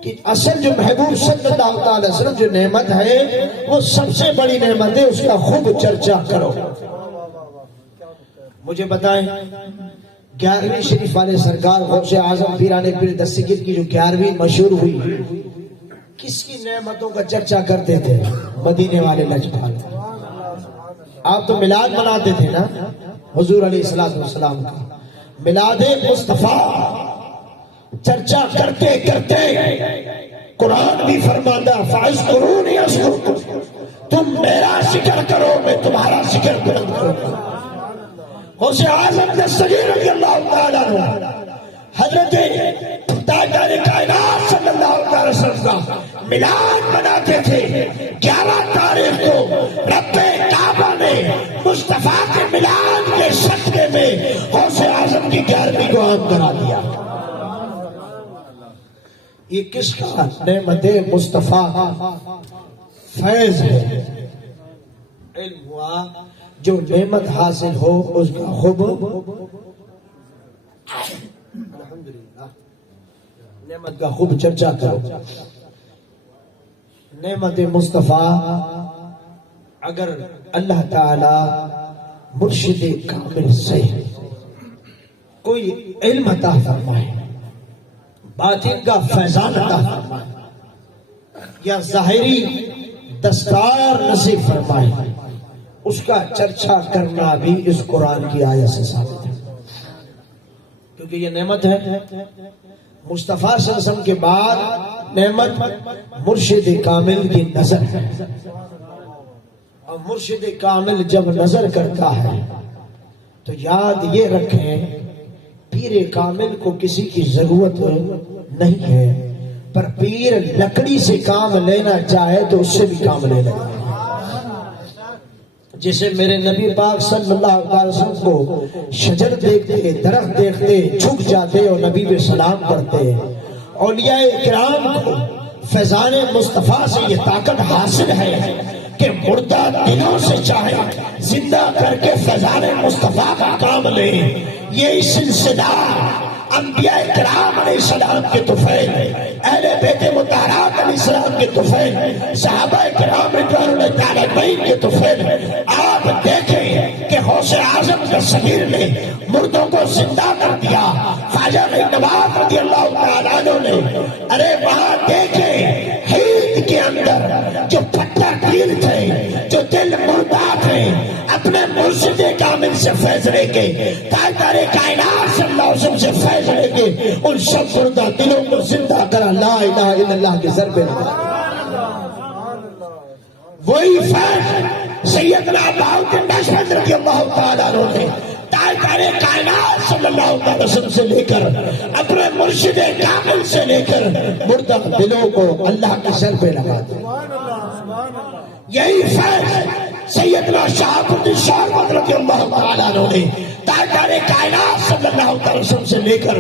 کہ اصل جو محبوب صلی اللہ تعالی وسلم جو نعمت ہے وہ سب سے بڑی نعمت ہے، اس کا خوب چرچا کرو۔ مجھے بتائیں 11ویں شریف والے سرکار غوث اعظم پیران پیر دستگیر کی جو 11ویں مشہور ہوئی، کس کی نعمتوں کا چرچا کرتے تھے؟ مدینے والے لجپال۔ آپ تو میلاد مناتے تھے نا حضور علیہ السلام کا، میلاد مصطفیٰ چرچا کرتے کرتے قرآن بھی فرماتا فاذکرونی اذکرکم، تم میرا ذکر کرو میں تمہارا ذکر بلند کروں۔ غوث اعظم دستگیر رضی اللہ تعالیٰ عنہ حضرت تاجدار کائنات صلی اللہ تعالی وسلم کا میلاد مناتے تھے۔ 11 تاریخ کو رب کعبہ نے مصطفیٰ کے میلاد کے صدقے میں غوث اعظم کی 11ویں کو عام کرا دیا۔ یہ کس کا نعمت مصطفیٰ فیض ہے؟ علم ہوا جو نعمت حاصل ہو اس کا خوب الحمدللہ نعمت کا خوب چرچا کرو۔ نعمت مصطفیٰ اگر اللہ تعالی مرشد کامل سے کوئی علم عطا فرمائے، باطن کا فیضان عطا فرمائے یا ظاہری دستار نصیب فرمائے، اس کا چرچا کرنا بھی اس قرآن کی آیت سے ثابت ہے، کیونکہ یہ نعمت ہے۔ مصطفیٰ صلی اللہ علیہ وسلم کے بعد نعمت مرشد کامل کی نظر ہے، اور مرشد کامل جب نظر کرتا ہے تو یاد یہ رکھیں پیر کامل کو کسی کی ضرورت نہیں ہے، پر پیر لکڑی سے کام لینا چاہے تو اس سے بھی کام لے لے۔ جسے میرے نبی پاک صلی اللہ علیہ وسلم کو شجر دیکھتے، درخت دیکھتے جھک جاتے اور نبی پہ سلام کرتے۔ اولیاء کرام کو فیضان مصطفیٰ سے یہ طاقت حاصل ہے کہ مردہ دلوں سے چاہے زندہ کر کے فیضان مصطفیٰ کا کام لے۔ یہ سلسلہ انبیاء کرام علیہ السلام کے طفیل، اہل بیت مطہرات علیہ السلام کے طفیل، صحابہ کرام رضوان اللہ تعالیٰ اجمعین کے طفیل۔ آپ دیکھیں کہ غوث اعظم دستگیر نے مردوں کو زندہ کر دیا۔ خواجہ نواز رضی اللہ تعالیٰ عنہ نے ارے وہاں دیکھیں ہند کے اندر جو پٹھا ٹیل تھے، جو دل مردہ تھے، اپنے مرشد کامل سے فیض لے کے، تاجدار کائنات صلی اللہ علیہ وسلم سے فیض لے کے ان سب مردہ دلوں کو زندہ کرا۔ لا الہ الا اللہ کے ضربے وہی فیض سیدنا بہاؤالدین نشمت رضی اللہ تعالیٰ عنہ نے تاجدار کائنات صلی اللہ علیہ وسلم سے لے کر اپنے مرشد کامل سے لے کر مردہ دلوں کو اللہ کے سر پہ لگا دیا۔ یہی فیض سیدنا شہاب الدین شہرورد رضی اللہ تعالیٰ عنہ نے تاجدار کائنات صلی اللہ علیہ وسلم سے لے کر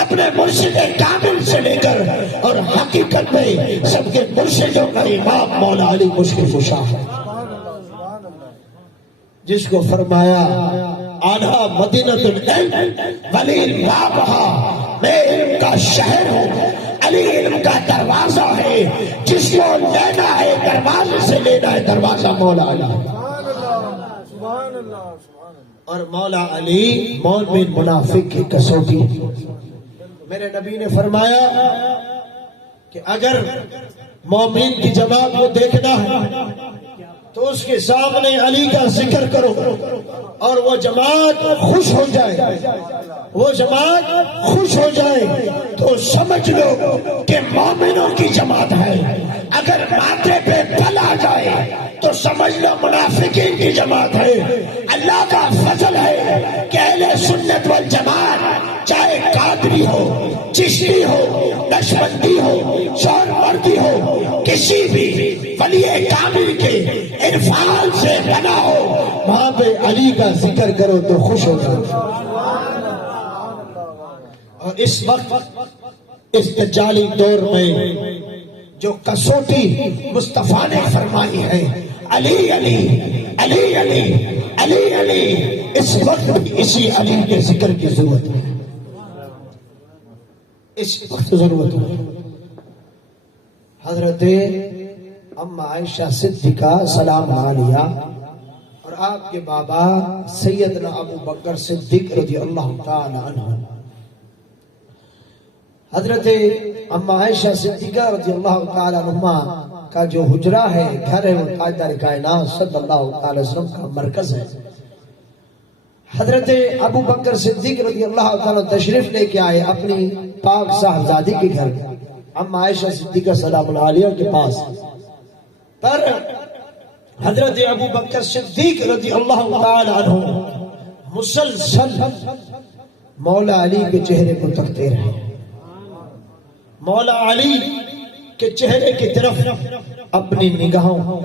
اپنے مرشد کامل سے لے کر، اور حقیقت میں سب کے مرشدوں کا امام مولا علی مشکل کشا ہے، جس کو فرمایا آنھا مدینۃ العلم ولی بابہا، میں علم کا شہر ہوں، علی علم کا دروازہ ہے، جس کو لینا ہے دروازے سے لینا ہے، دروازہ مولا علی۔ اور مولا علی مومن منافق کی کسوٹی۔ میرے نبی نے فرمایا کہ اگر مومن کی جماعت کو دیکھنا ہے تو اس کے سامنے علی کا ذکر کرو، اور وہ جماعت خوش ہو جائے، وہ جماعت خوش ہو جائے تو سمجھ لو کہ مومنوں کی جماعت ہے۔ اگر ماتھے پہ پل آ جائے تو سمجھ لو منافقین کی جماعت ہے۔ اللہ کا فضل ہے کہ اہل سنت والجماعت چاہے قادری ہو، چشتی ہو، نقشبندی ہو، سہروردی ہو، کسی بھی ولی کامل کے عرفان سے بنا ہو، وہاں پہ علی کا ذکر کرو تو خوش ہو جاؤ۔ اور اس وقت اس دجالی دور میں جو کسوٹی مصطفیٰ نے فرمائی ہے، علی علی علی علی علی علی، اس وقت بھی اسی علی کے ذکر کی ضرورت ہے، اس وقت ضرورت ہے۔ حضرت ام عائشہ صدیقہ سلام علیہا اور آپ کے بابا سیدنا ابو بکر صدیق رضی اللہ تعالی عنہ، حضرت ام عائشہ صدیقہ رضی اللہ تعالی عنہ کا جو حجرہ ہے، گھر ہے، وہ تاجدار کائنات صلی اللہ علیہ وسلم کا مرکز ہے۔ حضرت ابو بکر صدیق رضی اللہ تعالی تشریف لے کے آئے اپنی پاک صاحبزادی کے گھر، ام عائشہ صدیقہ سلام علیہا کے پاس، پر حضرت ابو بکر صدیق رضی اللہ تعالی عنہ مسلسل مولا علی کے چہرے کو تکتے رہے، مولا علی کے چہرے کی طرف اپنی نگاہوں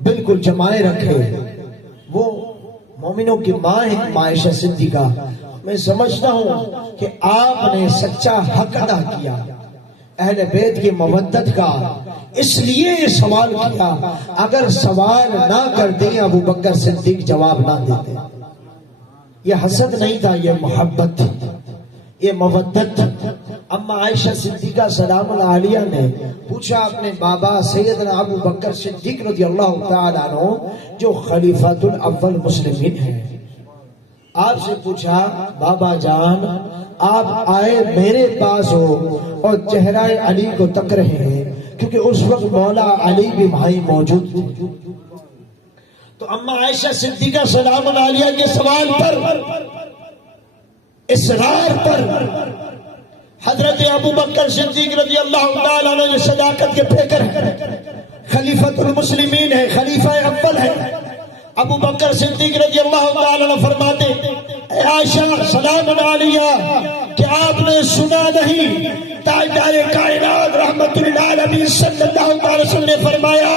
بالکل جمائے رکھے۔ وہ مومنوں کی ماں ہے عائشہ صدیقہ، میں سمجھتا ہوں کہ آپ نے سچا حق ادا کیا اہل بیت کی مودت کا، اس لیے یہ سوال کیا۔ اگر سوال نہ کرتے ابو بکر صدیق جواب نہ دیتے۔ یہ حسد نہیں تھا، یہ محبت تھی، یہ مودت۔ اما عائشہ صدیقہ سلام علیہ نے پوچھا اپنے بابا سیدنا ابو بکر صدیق رضی اللہ تعالی عنہ جو خلیفۃ الاول مسلمین ہیں، آپ سے پوچھا بابا جان آپ آئے میرے پاس ہو اور چہرہ علی کو تک رہے ہیں، کیونکہ اس وقت مولا علی بھی بھائی موجود تھے۔ تو اما عائشہ صدیقہ سلام علیہ کے سوال پر، اصرار پر، حضرت ابو بکر صدیق رضی اللہ تعالیٰ عنہ جو صداقت کے پیکر ہیں، خلیفۃ المسلمین ہے، خلیفہ اول ہے، ابو بکر صدیق رضی اللہ تعالیٰ عنہ فرماتے اے عائشہ سلام علیہ کہ آپ نے سنا نہیں تاجدار کائنات رحمت اللہ علیہ صلی اللہ علیہ وسلم نے فرمایا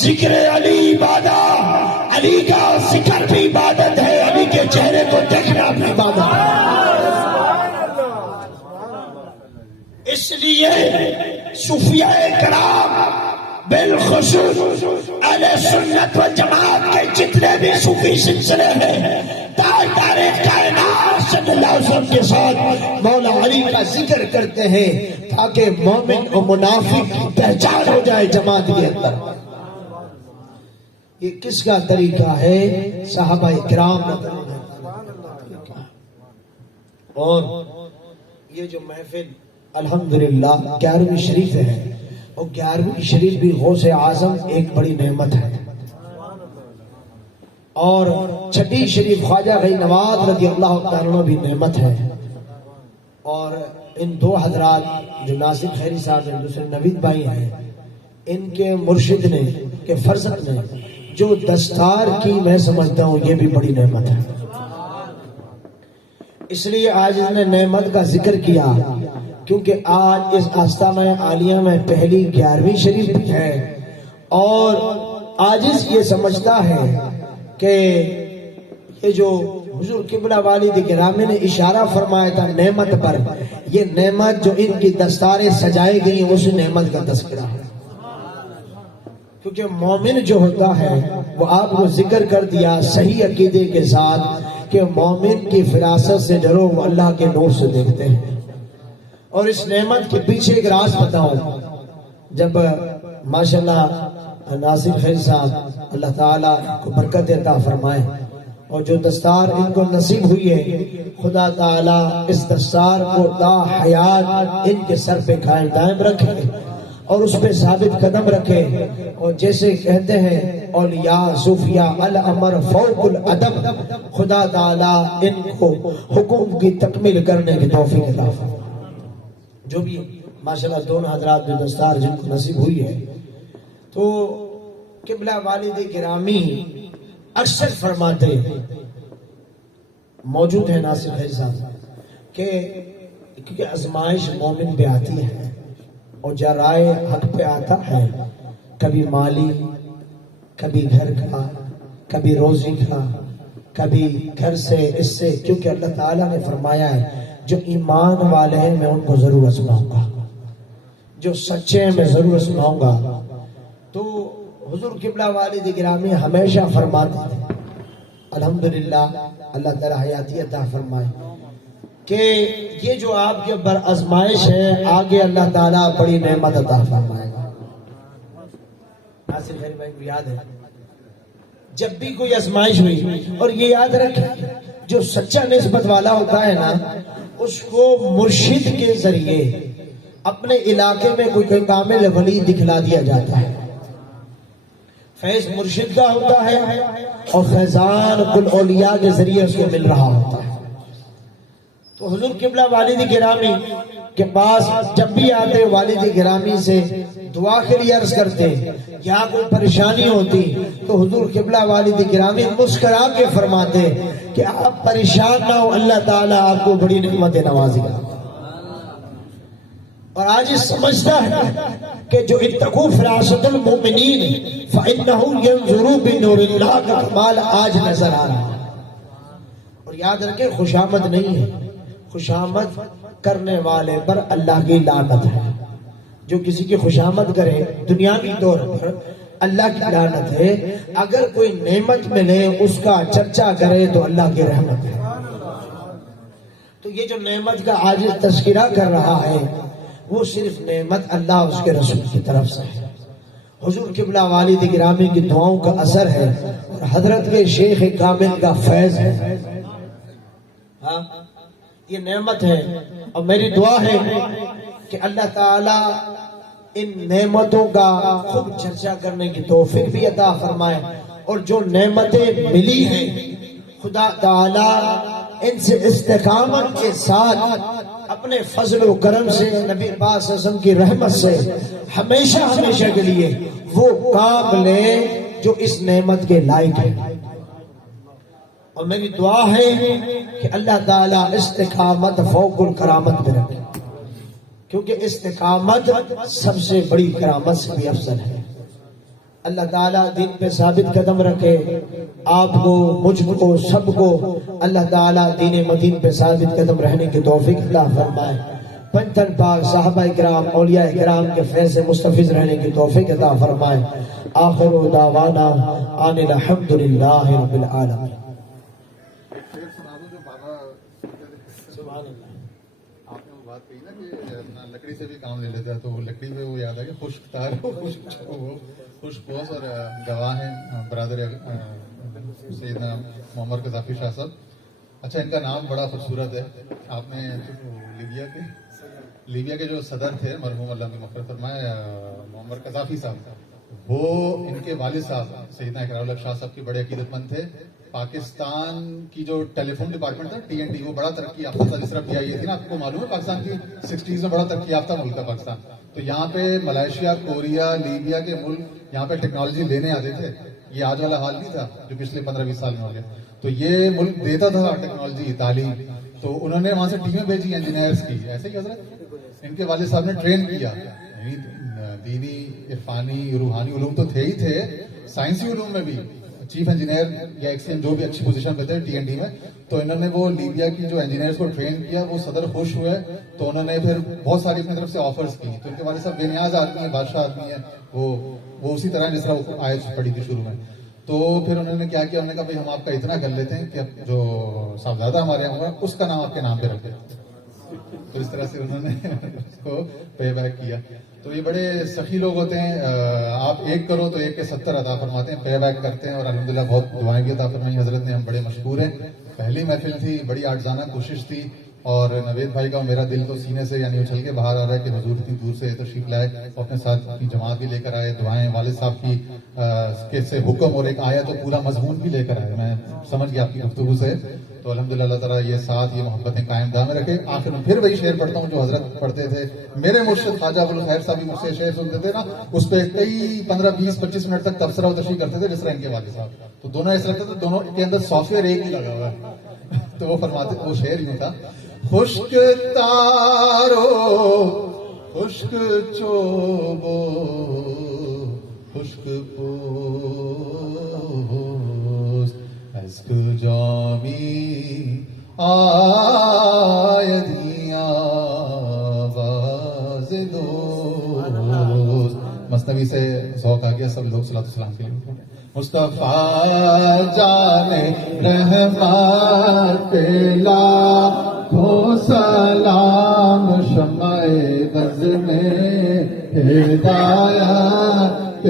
ذکر علی عبادت، علی کا ذکر بھی عبادت ہے، علی کے چہرے کو دیکھنا بھی عبادت ہے۔ اس لیے صوفیاء کرام بالخصوص اہل سنت و جماعت کے جتنے بھی صوفی سلسلے ہیں، تاجدار کائنات صلی اللہ علیہ وسلم کے ساتھ مولا علی کا ذکر کرتے ہیں تاکہ مومن و منافق کی پہچان ہو جائے جماعت کے اندر۔ یہ کس کا طریقہ ہے؟ صحابہ کرام کا طریقہ۔ اور یہ جو محفل الحمدللہ 11ویں شریف ہے، اور 11ویں شریف بھی غوث اعظم ایک بڑی نعمت ہے، اور 6 شریف خواجہ غنی نواز رضی اللہ تعالیٰ بھی نعمت ہے۔ اور ان دو حضرات جو ناصر خیری صاحب ہیں، دوسرے نوید بھائی ہیں، ان کے مرشد نے کہ فرزند نے جو دستار کی، میں سمجھتا ہوں یہ بھی بڑی نعمت ہے۔ اس لیے آج اس نے نعمت کا ذکر کیا کیونکہ آج اس آستانہ عالیہ میں پہلی 11ویں شریف بھی ہے، اور عاجز یہ سمجھتا ہے کہ یہ جو حضور قبلہ والد گرامی نے اشارہ فرمایا تھا نعمت پر، یہ نعمت جو ان کی دستاریں سجائی گئی ہیں اس نعمت کا تذکرہ ہے۔ کیونکہ مومن جو ہوتا ہے وہ آپ کو ذکر کر دیا صحیح عقیدے کے ساتھ کہ مومن کی فراست سے ڈرو، وہ اللہ کے نور سے دیکھتے ہیں۔ اور اس نعمت کے پیچھے ایک راز بتاؤں، جب ماشاءاللہ ناصر خیر صاحب اللہ تعالیٰ کو برکت عطا فرمائے، اور جو دستار ان کو نصیب ہوئی ہے، خدا تعالیٰ اس دستار کو تا حیات ان کے سر پہ قائم دائم رکھے اور اس پہ ثابت قدم رکھے، اور جیسے کہتے ہیں اولیاء صوفیاء الامر فوق الادب، خدا تعالیٰ ان کو حکم کی تکمیل کرنے کی توفیق عطا فرمائے۔ جو بھی ماشاءاللہ دونوں حضرات جو دستار جن کو نصیب ہوئی ہے، تو قبلہ والد گرامی اکثر فرماتے موجود ہے ناصر خیر صاحب کہ کیونکہ آزمائش مومن پہ آتی ہے اور جرائے حق پہ آتا ہے، کبھی مالی، کبھی گھر کا، کبھی روزی کا، کبھی گھر سے اس سے، کیونکہ اللہ تعالیٰ نے فرمایا ہے جو ایمان والے ہیں میں ان کو ضرور آزماؤں گا، جو سچے ہیں میں ضرور آزماؤں گا۔ تو حضور قبلہ والد گرامی ہمیشہ فرماتے تھے، الحمدللہ اللہ تعالی حیاتی عطا فرمائے، کہ یہ جو آپ کے اوپر آزمائش ہے آگے اللہ تعالیٰ بڑی نعمت عطا فرمائے گا۔ ناصر خیر بھائی کو یاد ہے جب بھی کوئی آزمائش ہوئی، اور یہ یاد رکھیں جو سچا نسبت والا ہوتا ہے نا اس کو مرشد کے ذریعے اپنے علاقے میں کوئی کامل ولی دکھلا دیا جاتا ہے، فیض مرشد کا ہوتا ہے اور فیضان کل اولیاء کے ذریعے اس کو مل رہا ہوتا ہے۔ تو حضور قبلہ والد گرامی کے پاس جب بھی آتے والد گرامی سے دعا کے لیے عرض کرتے، یا کوئی پریشانی ہوتی تو حضور قبلہ والد گرامی مسکرا کے فرماتے کہ آپ پریشان نہ ہو، اللہ تعالیٰ آپ کو بڑی نعمت نوازے گا۔ اور آج اس سمجھتا ہے کہ جو اتقوا فراست المؤمنین فإنهم ينظروا بنور اللہ کا کمال آج نظر آ رہا ہے۔ اور یاد رکھیں خوشامد نہیں ہے، خوشامد کرنے والے پر اللہ کی لعنت ہے۔ جو کسی کی خوشامد کرے دنیاوی طور پر اللہ کی لعنت ہے، اگر کوئی نعمت ملے اس کا چرچا کرے تو اللہ کی رحمت ہے۔ تو یہ جو نعمت کا آج تذکرہ کر رہا ہے وہ صرف نعمت اللہ اس کے رسول کی طرف سے ہے، حضور قبلہ والد گرامی کی دعاؤں کا اثر ہے، اور حضرت کے شیخ کامل کا فیض ہے۔ ہاں یہ نعمت ہے، اور میری دعا ہے کہ اللہ تعالیٰ ان نعمتوں کا خوب چرچا کرنے کی توفیق بھی عطا فرمائے، اور جو نعمتیں ملی ہیں خدا تعالیٰ ان سے استقامت کے ساتھ اپنے فضل و کرم سے نبی پاک صلی اللہ علیہ وسلم کی رحمت سے ہمیشہ ہمیشہ کے لیے وہ کام لے جو اس نعمت کے لائق ہے۔ اور میری دعا ہے کہ اللہ تعالیٰ استقامت فوق الکرامت میں رکھے، کیونکہ استقامت سب سے بڑی کرامت سے بھی افضل ہے۔ اللہ تعالیٰ دین پہ ثابت قدم رکھے، آپ کو مجھ کو سب کو اللہ تعالیٰ دین مدین پہ ثابت قدم رہنے کی توفیق عطا فرمائے، پنجتن پاک صحابہ کرام اولیاء کرام کے فیض سے مستفیض رہنے کی توفیق عطا فرمائے۔ آخر دعوانا ان الحمدللہ رب العالمین۔ لکڑی سے بھی کام لے لیتا ہے، تو وہ لکڑی میں وہ یاد ہے کہ خشک تار خشک پوش اور گواہ ہیں برادر سیدنا محمد قذافی شاہ صاحب۔ اچھا ان کا نام بڑا خوبصورت ہے۔ آپ نے لیبیا کے جو صدر تھے مرحوم اللہ کی مغفرت فرمائے محمد قذافی صاحب، وہ ان کے والد صاحب سیدنا اقرار الحق شاہ صاحب کے بڑے عقیدت مند تھے۔ پاکستان کی جو ٹیلی فون ڈپارٹمنٹ تھا TNT وہ بڑا ترقی یافتہ تھا، جس طرح PIA تھی نا، آپ کو معلوم ہے پاکستان کی 60s میں بڑا ترقی یافتہ ملک تھا پاکستان۔ تو یہاں پہ ملائیشیا، کوریا، لیبیا کے ملک یہاں پہ ٹیکنالوجی لینے آتے تھے۔ یہ آج والا حال نہیں تھا جو پچھلے 15-20 سال میں ہو گیا۔ تو یہ ملک دیتا تھا ٹیکنالوجی، تعلیم، تو انہوں نے وہاں سے ٹیمیں بھیجی انجینئرس کی۔ ایسے ہی حضرت ان کے والد صاحب نے ٹرین کیا، دینی عرفانی روحانی علوم تو تھے ہی تھے، سائنسی علوم میں بھی چیف انجینئر یا ایکسیم جو بھی اچھی پوزیشن پہ تھے TNT میں۔ تو انہوں نے وہ لیبیا کی جو انجینئرز کو ٹرین کیا، وہ صدر خوش ہوئے، تو انہوں نے پھر بہت ساری اپنی طرف سے آفرز کی۔ تو ان کے والد صاحب بے نیاز آدمی ہیں، بادشاہ آدمی ہیں، وہ اسی طرح جس طرح وہ آیت پڑھی تھی شروع میں۔ تو پھر انہوں نے کیا کیا، انہوں نے کہا بھائی ہم آپ کا اتنا کر لیتے ہیں کہ جو صاحبزادہ ہمارے یہاں ہوا اس کا نام آپ کے نام پہ رکھے۔ تو اس طرح سے انہوں نے اس کو پے بیک کیا۔ تو یہ بڑے سخی لوگ ہوتے ہیں، آپ ایک کرو تو ایک کے 70 عطا فرماتے ہیں، پے بیک کرتے ہیں، اور الحمدللہ بہت دعائیں بھی عطا فرمائی حضرت نے، ہم بڑے مشکور ہیں۔ پہلی محفل تھی، بڑی آٹزانہ کوشش تھی، اور نوید بھائی کا میرا دل تو سینے سے یعنی اچھل کے باہر آ رہا ہے کہ حضور اتنی دور سے تشریف لائے اور اپنے ساتھ اپنی جماعت بھی لے کر آئے، دعائیں والد صاحب کی سے حکم اور ایک آیا تو پورا مضمون بھی لے کر آئے۔ میں سمجھ گیا آپ کی گفتگو سے، تو الحمدللہ اللہ تعالیٰ یہ ساتھ یہ محبتیں قائم دامیں رکھے۔ آخر میں پھر وہی شعر پڑھتا ہوں جو حضرت پڑھتے تھے، میرے مرشد خواجہ ابوالخیر صاحب مجھ سے شعر سنتے تھے نا، اس پہ کئی 15 20 25 منٹ تک تبصرہ و تشریح کرتے تھے، جس طرح ان کے والد صاحب۔ تو دونوں ایسے لگتے تھے دونوں کے اندر سافٹ ویئر ایک ہی لگا ہوا ہے۔ تو وہ فرماتے، وہ شعر یوں تھا، خشک تارو خشک چوبو خشک پوست اشک جامی آیدیاں باز دوست مست مثنوی سے ذوق آ گیا. سب لوگ صلاۃ السلام کے لیے مصطفیٰ جان رحمت لاکھوں سلام شمع بز میں ہدایت